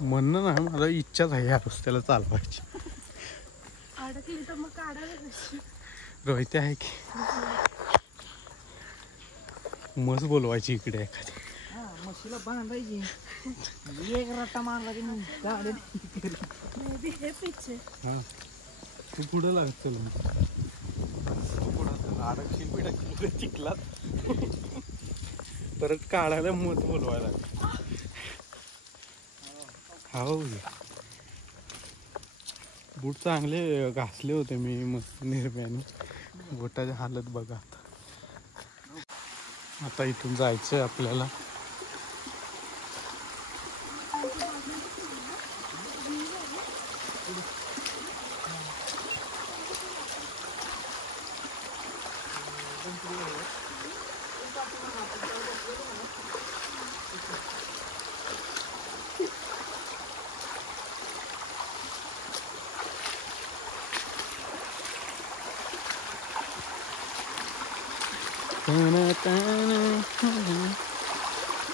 म्हणणं ना मला इच्छाच आहे या रस्त्याला चालवायची. अडकली तर मग काढायला रोहित आहे की मस्त बोलवायची इकडे एखादी. म्हशीला बांधायची एक रट्टा मारला की गाडी हे पिच्छे. हा तू पुढं लागत चल पुढं अडकशील पिडकशील चिखलात परत काढायला मत बोलवायला. हो बूट चांगले घासले होते मी मस्त निर्म्याने. बोटाची हालत बघा आता इथून जायचंय आपल्याला.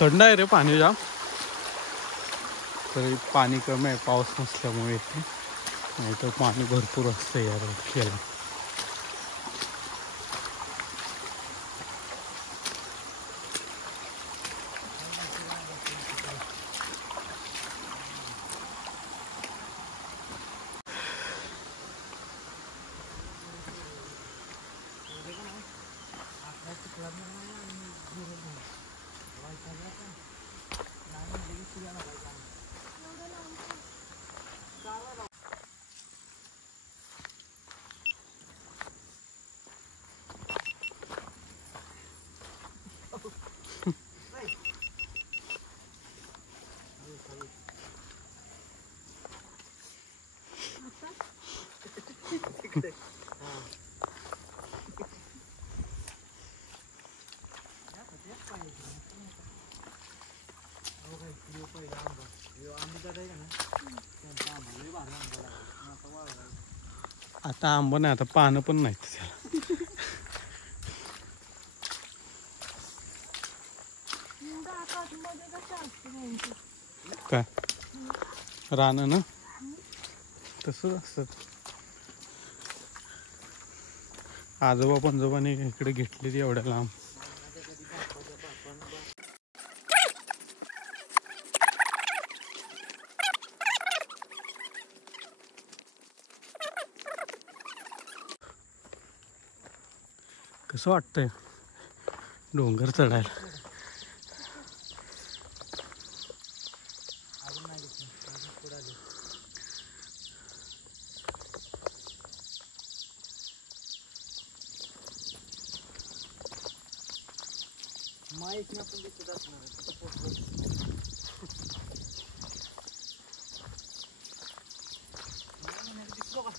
थंड आहे रे पाणी जाम. तरी पाणी कमी आहे पाऊस नसल्यामुळे. नाही तर पाणी भरपूर असतं यार खेळा. आता आंबा नाही आता पानं पण नाहीत त्याला. काय रानं ना तसंच असतं. आजोबा पंजोबाने इकडे घेतलेली एवढ्या लांब. कसं वाटतंय डोंगर चढायला. माईक आपण दिसत असणार दिसलो का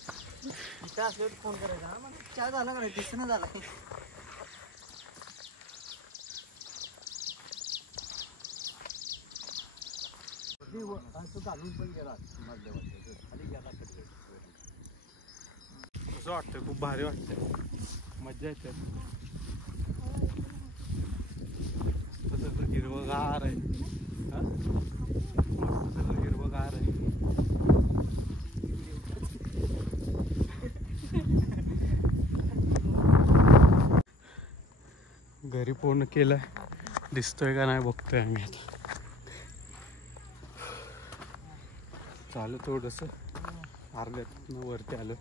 इथं असल्यावर फोन करायचा ना. मग चहा झाला का नाही दिसणं झाला. घालून पण गेला खाली गेला. कसं वाटतंय खूप भारी वाटतंय मज्जा येते. सगळं हिरवगार आहे. सगळं हिरवगार आहे. घरी पूर्ण केलंय दिसतोय का नाही बघतोय आम्ही आता. चालू थोडंसं अर्ध्यातनं वरती आलं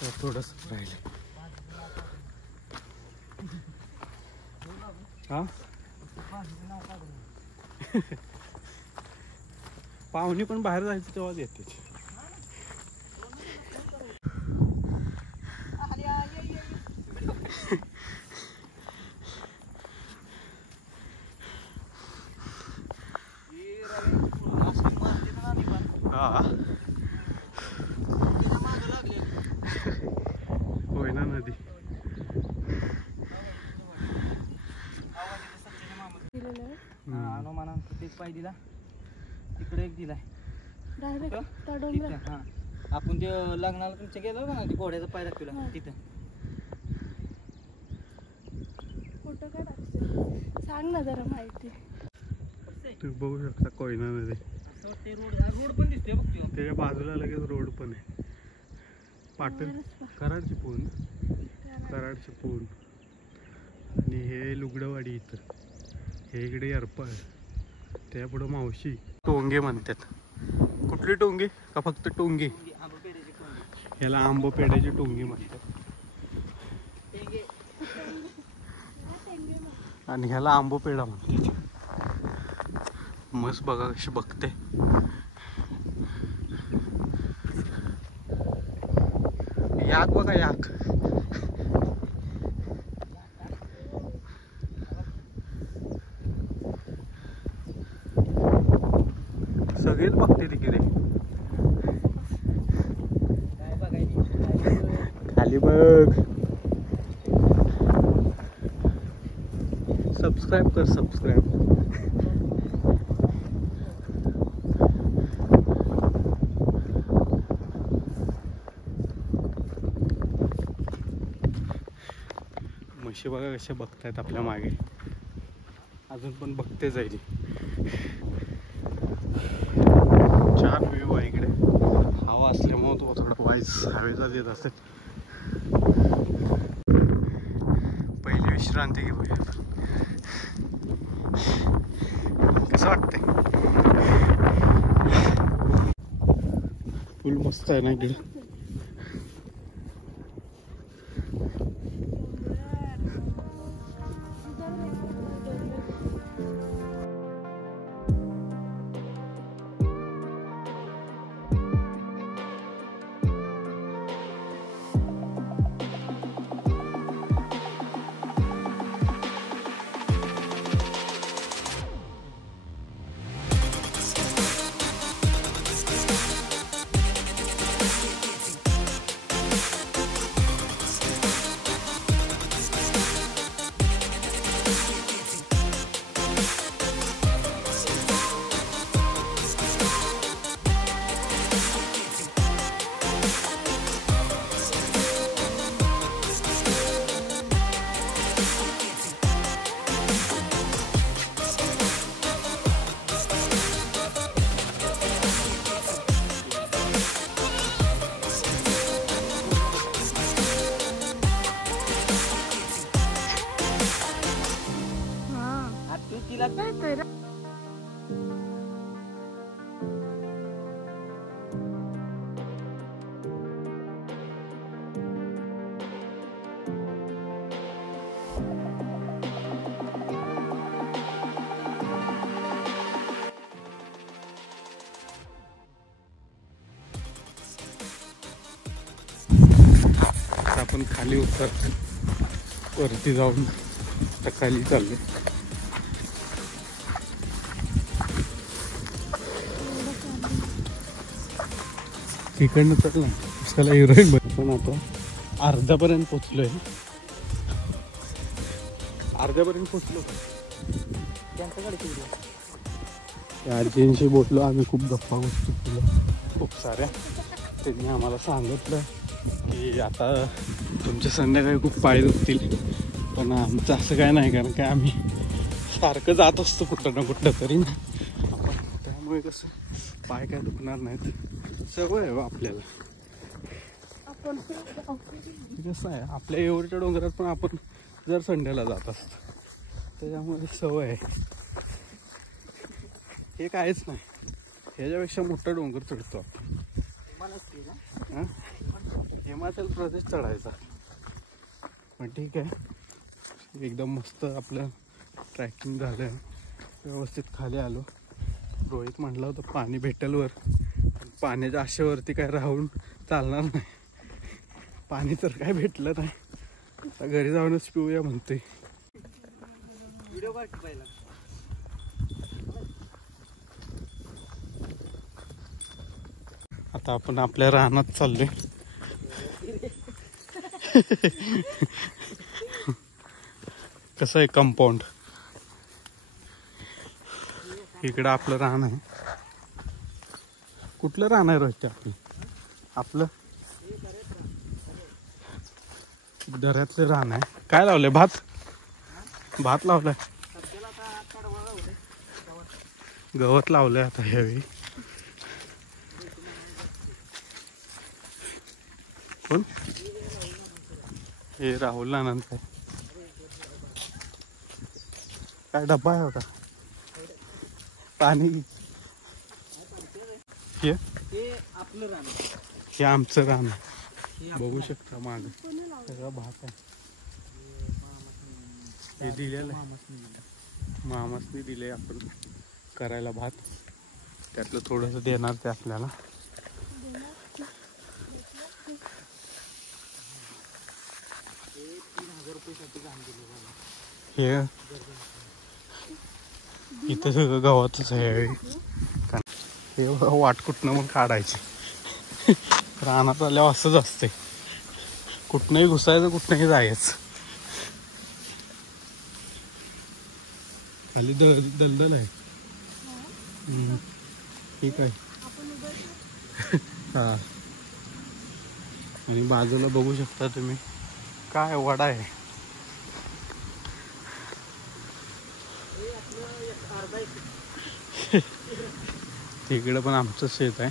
तर थोडंसं राहिलं. हा पाहुणे पण बाहेर जायचं तेव्हाच येते. होय ना नदी. हनुमानानं तेच पाय दिला तिकडे एक दिलाय डायरेक्ट. हा आपण ते लग्नाला तुमच्या गेलो का ना ते घोड्याचा पाय दाखवला तिथं. फोटो काढ सांग ना जरा माहिती. तुम्ही बघू शकता कोयना नदी. रोड पण दिसतोय बघ तो. त्याच्या बाजूला लगेच रोड पण आहे. पाटण कराडची पूल, कराडची पूल. आणि हे लुगडवाडी इथं, हे इकडे यरपळ, त्या पुढं मावशी. टोंगे म्हणतात. कुठली टोंगे का फक्त टोंगे? याला आंबोपेड्याची टोंगे म्हणतात. आणि ह्याला आंबोपेडा म्हणतात. मस्त बघा कशी बघते. याक बघा याक. सगळेच बघते तिकडे. खाली बघ. सबस्क्राईब कर, सबस्क्राईब. म्हशी बघा कशा बघतायत आपल्या मागे. अजून पण बघते जाईल. छान व्ह्यू आहे इकडे. हवा असल्यामुळे तो थोडा वाईस हवेचा देत असते. पहिली विश्रांती घेऊया. कसं वाटतंय? फुल मस्त आहे ना इकडे. आपण खाली उतरत वरती जाऊन आता खाली चाललो. इकडनं तर ना त्याला हिरोईन पण आता अर्ध्यापर्यंत पोचलोय. अर्ध्यापर्यंत पोचलो. आजींशी बोललो आम्ही. खूप गप्पा गोष्टी केल्या खूप साऱ्या. त्यांनी आम्हाला सांगितलं की आता तुमच्या संध्याकाळी खूप पाय दुखतील, पण आमचं असं काय नाही, कारण काय आम्ही सारखं जात असतो कुठं ना कुठं तरी ना आपण. त्यामुळे कसं पाय काय दुखणार नाहीत. सवय आहे आपल्याला. कसं आहे आपल्या एवढ्या डोंगरात पण आपण जर संडेला जात असतो, त्याच्यामुळे सवय आहे. हे काहीच नाही. ह्याच्यापेक्षा मोठा डोंगर चढतो आपण. हिमाचल प्रदेश चढायचा. पण ठीक आहे, एकदम मस्त आपलं ट्रॅकिंग झालं. व्यवस्थित खाली आलो. रोहित म्हटलं होतं पाणी भेटेल वर, पण पाण्याच्या आशेवरती काय राहून चालणार नाही. पाणी तर काय भेटलं नाही. आता घरी जाऊनच पिऊया म्हणतोय. व्हिडिओ काढ पहिला. आता आपण आपल्या रानात चाललोय. कसं आहे कंपाऊंड. इकडं आपलं रान आहे. कुठलं रान आहे रोहित आपलं? आपलं दऱ्यातलं रान आहे. काय लावलंय? भात. भात लावलाय. गवत लावलंय आता ह्यावेळी. कोण हे राहुल अनंत आहे. काय डब्बा आहे होता पाणी. हे आपलं रान हे आमचं रान आहे. बघू शकता माग सगळा भात आहे. हे दिलेलं आहे मामासनी दिले आपण करायला भात. त्यातलं थोडंसं देणार ते आपल्याला. हे इथं सगळं गावातच आहे. हे वाट कुठनं मग काढायची. रानात आल्यावर असंच असते. कुठनंही घुसायचं कुठनंही जायचं. खाली दलदल आहे. ठीक आहे. हा आणि बाजूला बघू शकता तुम्ही काय वडा आहे. तिकडे पण आमचं शेत आहे.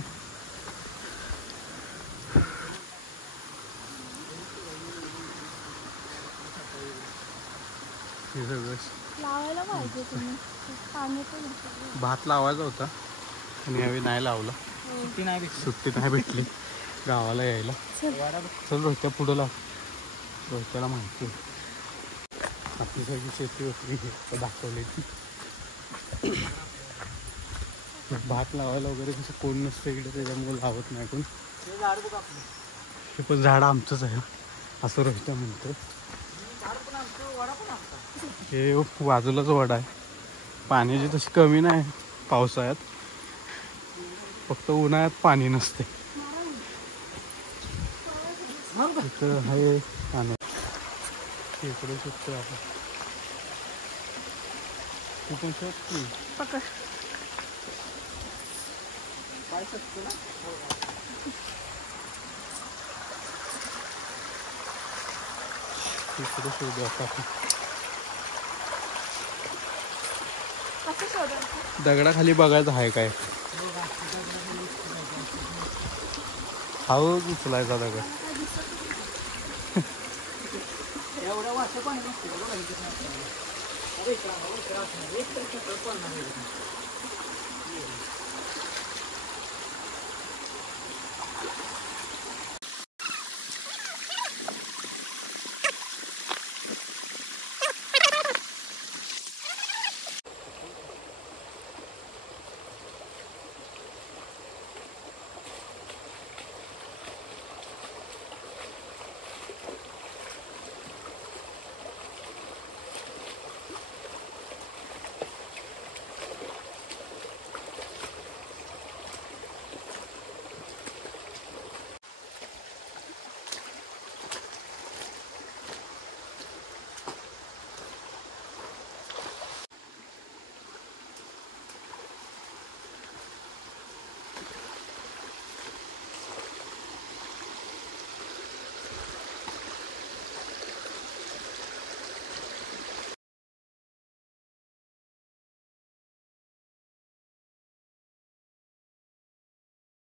हे सगळं लावायला पाहिजे तुम्ही. पाणी पण भात लावायचा होता आणि यावेळी नाही लावला. सुट्टी नाही भेटली गावाला यायला. चल रोहित्या पुढं लाव. रोहित्याला माहिती आहे आपली सगळी शेती होती दाखवली ती. भात लावायला वगैरे कसं कोण नसतं इकडे त्याच्यामुळे लावत नाही कोण. हे पण झाड आमचंच आहे असं रोहित्या म्हणतो. हे बाजूलाच वडा आहे. पाण्याची तशी कमी नाही पावसाळ्यात. फक्त उन्हाळ्यात पाणी नसते. इथं आहे पाणी. इकडे शकतो आपण. तू पण शकतो पकड. इकडे शोधू आता आपण. कसं शोधायचं? दगडाखाली बघायचं आहे काय. हळूच उचलायचा दगड. एवढ्या वाटतं पाणी नसतं.